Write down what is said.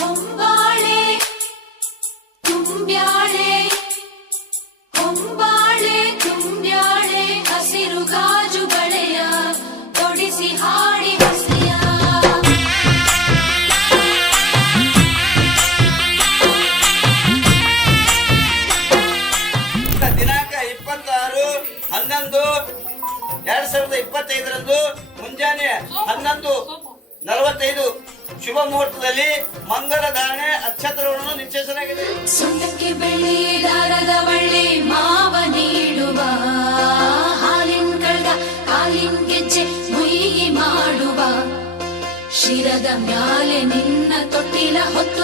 ಹೊಂಬಾಳೆ ತುಂಬ್ಯಾಳೆ ಹೊಂಬಾಳೆ ತುಂಬ್ಯಾಳೆ ಹಸಿರು ಗಾಜು ಬಳೆಯ ತೊಡಿಸಿ ಹಾಡಿ ಹಸಿಯ ದಿನಾಂಕ 26/11/2025 ಮುಂಜಾನೆ 11:45 ಶುಭ ಮುಹೂರ್ತದಲ್ಲಿ ಮಂಗಲ ಧಾರಣೆ ಅಕ್ಷತ್ರವನ್ನು ನಿಶ್ಚಯಿಸಲಾಗಿದೆ. ಸೊಂಟಕ್ಕೆ ಬೆಳ್ಳಿ ದಾರದ ಬಳ್ಳಿ ಮಾವ ನೀಡುವ ಹಾಲಿನ ಕಳ್ಗ ಕಾಲಿನ ಗೆಜ್ಜೆ ಮುಯಿ ಮಾಡುವ ಶಿರದ ಮ್ಯಾಲೆ ನಿನ್ನ ತೊಟ್ಟಿಲ ಹೊತ್ತು